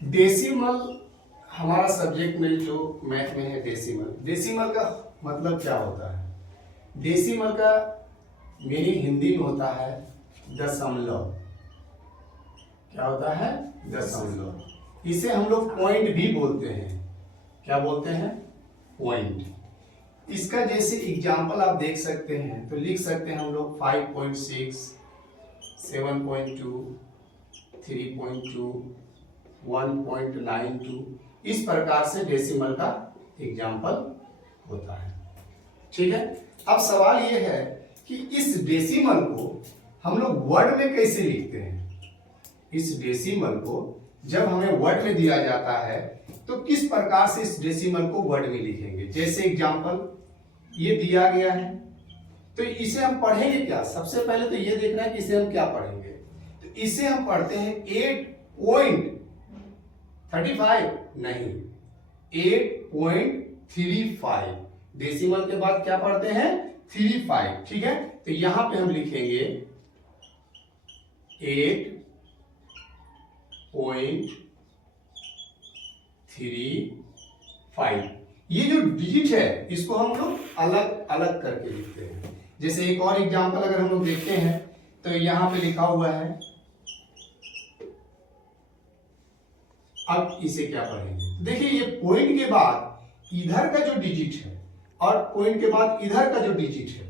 Decimal हमारा subject में जो मैथ में है डेसिमल। डेसिमल का मतलब क्या होता है? डेसिमल का मीनिंग हिंदी में होता है दशमलव। क्या होता है? दशमलव। इसे हम लोग पॉइंट भी बोलते हैं। क्या बोलते हैं? पॉइंट। इसका जैसे एग्जाम्पल आप देख सकते हैं तो लिख सकते हैं हम लोग 5.6, 7.2, 3.2, 1.92। इस प्रकार से डेसिमल का एग्जाम्पल होता है। ठीक है। अब सवाल यह है कि इस डेसिमल को हम लोग वर्ड में कैसे लिखते हैं? इस डेसिमल को जब हमें वर्ड में दिया जाता है तो किस प्रकार से इस डेसिमल को वर्ड में लिखेंगे? जैसे एग्जाम्पल ये दिया गया है तो इसे हम पढ़ेंगे क्या? सबसे पहले तो ये देखना है कि इसे हम क्या पढ़ेंगे। तो इसे हम पढ़ते हैं 8.35, नहीं 8.35। डेसिमल के बाद क्या पढ़ते हैं? 35। ठीक है। तो यहां पे हम लिखेंगे 8.35। ये जो डिजिट है इसको हम लोग अलग अलग करके लिखते हैं। जैसे एक और एग्जांपल अगर हम लोग देखते हैं तो यहां पे लिखा हुआ है, अब इसे क्या पढ़ेंगे? देखिए ये पॉइंट के बाद इधर का जो डिजिट है और पॉइंट के बाद इधर का जो डिजिट है,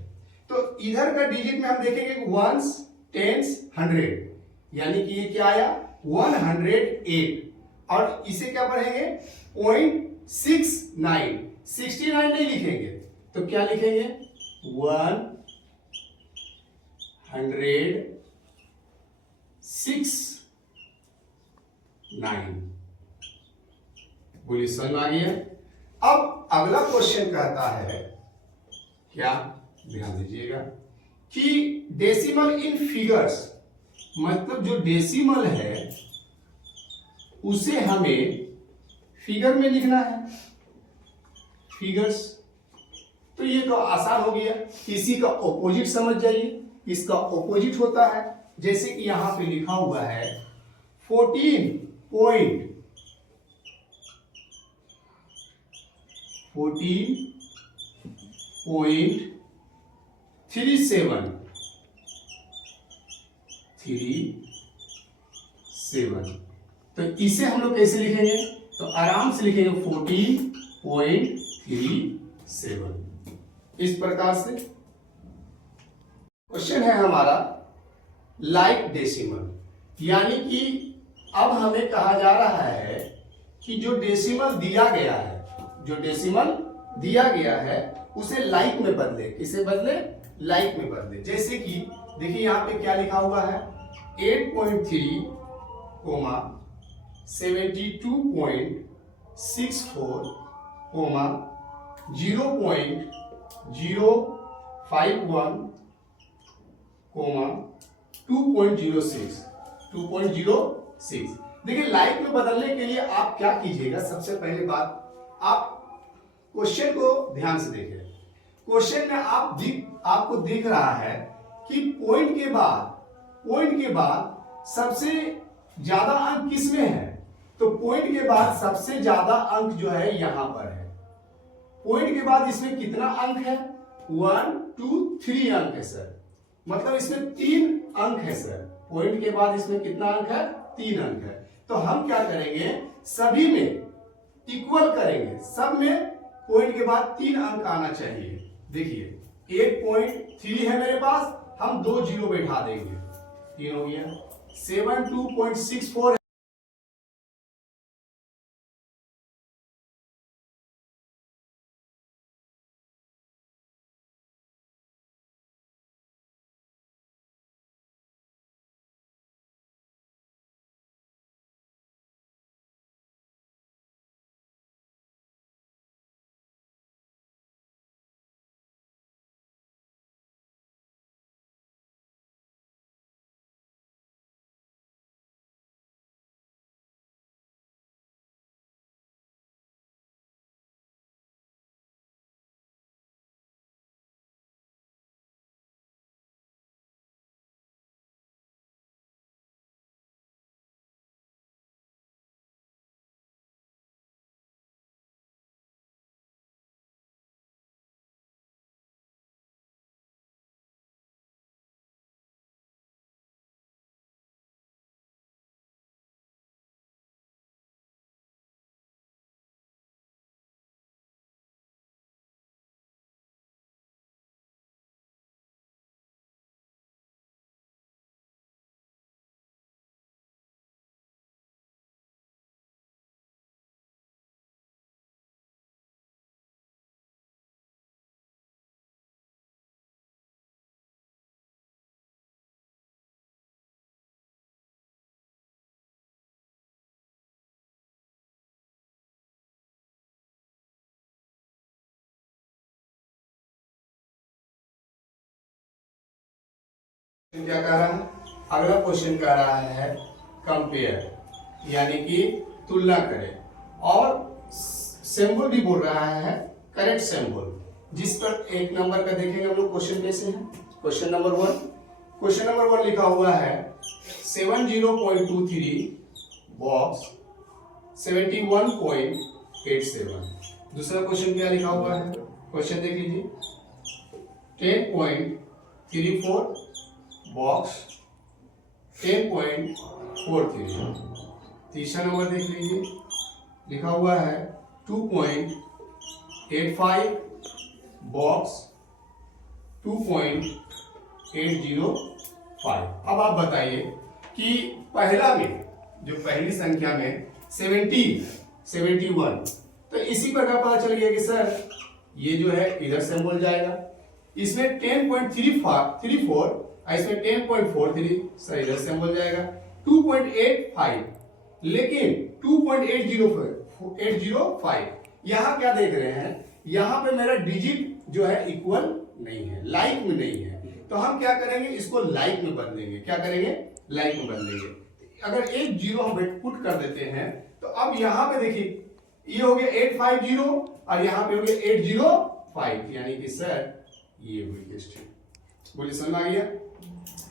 तो इधर का डिजिट में हम देखेंगे वंस, टेंस, 100, यानी कि ये क्या आया? 108। और इसे क्या पढ़ेंगे? 0.69, 69 नहीं लिखेंगे तो क्या लिखेंगे? 106.9। बोलिए समझ में आ गया? अब अगला क्वेश्चन कहता है क्या, ध्यान दीजिएगा, कि डेसिमल इन फिगर्स, मतलब जो डेसिमल है उसे हमें फिगर में लिखना है। फिगर्स तो ये तो आसान हो गया। इसी का ऑपोजिट समझ जाइए। इसका ऑपोजिट होता है, जैसे कि यहां पे लिखा हुआ है 14.37। तो इसे हम लोग कैसे लिखेंगे? तो आराम से लिखेंगे 14.37। इस प्रकार से क्वेश्चन है हमारा लाइक डेसिमल, यानी कि अब हमें कहा जा रहा है कि जो डेसिमल दिया गया है, जो डेसिमल दिया गया है उसे लाइक में बदले। किसे बदले? लाइक में बदले। जैसे कि देखिए यहां पे क्या लिखा हुआ है, 8.3, 72.64, 0.051, 2.06, 2.06। देखिए लाइक में बदलने के लिए आप क्या कीजिएगा? सबसे पहले बात, आप क्वेश्चन को ध्यान से देखें। क्वेश्चन में आपको दिख रहा है कि पॉइंट के बाद सबसे ज्यादा अंक किसमें है? तो पॉइंट के बाद सबसे ज्यादा अंक जो है यहां पर है। पॉइंट के बाद इसमें कितना अंक है? 1, 2, 3 अंक है सर। मतलब इसमें 3 अंक है सर। पॉइंट के बाद इसमें कितना अंक है? 3 अंक है। तो हम क्या करेंगे? सभी में इक्वल करेंगे। सब में पॉइंट के बाद 3 अंक आना चाहिए। देखिए 8.3 है मेरे पास, हम 2 जीरो बैठा देंगे, 3 हो गया। 72.64 क्या कह रहा है? अगला क्वेश्चन कह रहा है कंपेयर, यानी कि तुलना करें, और सिंबल भी बोल रहा है करेक्ट सिंबल, जिस पर एक नंबर का देखेंगे हम लोग क्वेश्चन कैसे है। क्वेश्चन नंबर 1 लिखा हुआ है 70.23 बॉक्स 71.87। दूसरा क्वेश्चन क्या लिखा हुआ है, क्वेश्चन देख लीजिए 10.34 बॉक्स 10.43। तीसरा नंबर देख लीजिए, लिखा हुआ है 2.85 बॉक्स 2.805। अब आप बताइए कि पहला में, जो पहली संख्या में 71, तो इसी प्रकार पता चल गया कि सर ये जो है इधर सिंबल जाएगा, इसमें 10.34 इसमें 10.43, सर इधर सिंबल जाएगा 2.85, लेकिन 2.805 यहाँ क्या देख रहे हैं, यहाँ पे मेरा डिजिट जो है इक्वल नहीं है, लाइक में नहीं है, तो हम क्या करेंगे, इसको लाइक में बदलेंगे। क्या करेंगे? लाइक में बदलेंगे। अगर एक जीरो हम पुट कर देते हैं, तो अब यहाँ पे देखिए ये हो गया 850 और यहाँ पे हो गया 805, यानी कि सर ये हुई क्वेश्चन। बोलिए समझ आ गया?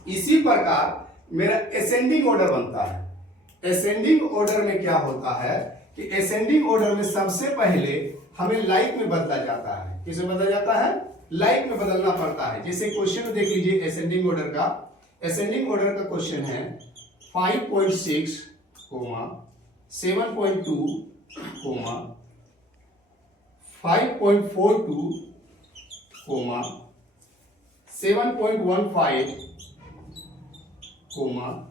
इसी प्रकार मेरा असेंडिंग ऑर्डर बनता है। असेंडिंग ऑर्डर में क्या होता है कि असेंडिंग ऑर्डर में सबसे पहले हमें लाइक में बदला जाता है। किसमें बदला जाता है? लाइक में बदलना पड़ता है। जैसे क्वेश्चन देख लीजिए असेंडिंग ऑर्डर का। असेंडिंग ऑर्डर का क्वेश्चन है 5.6, 7.2, 5.42, 7.15,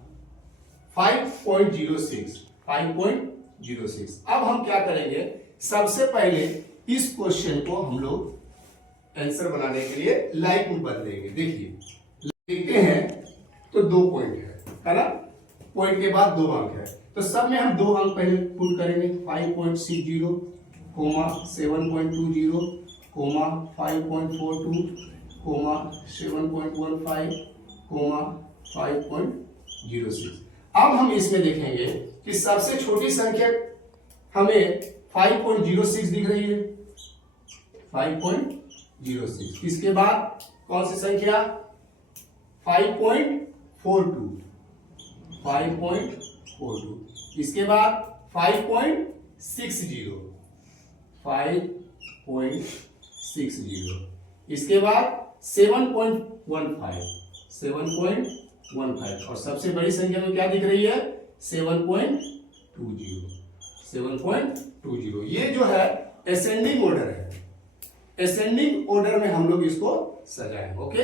5.06। अब हम क्या करेंगे, सबसे पहले इस क्वेश्चन को हम लोग आंसर बनाने के लिए लाइक में बदलेंगे। देखिए देखते हैं तो 2 पॉइंट है ना, पॉइंट के बाद 2 अंक है, तो सब में हम 2 अंक पहले पुट करेंगे। 5.60, 7.20, 5.42, 7.15, 5.06। अब हम इसमें देखेंगे कि सबसे छोटी संख्या हमें 5.06 दिख रही है, 5.06। इसके बाद कौन सी संख्या? 5.42, 5.42। इसके बाद 5.60, 5.60। इसके बाद 7.15, 7.15। और सबसे बड़ी संख्या में क्या दिख रही है? 7.20, 7.20। ये जो है असेंडिंग ऑर्डर है। असेंडिंग ऑर्डर में हम लोग इसको सजाएं। ओके।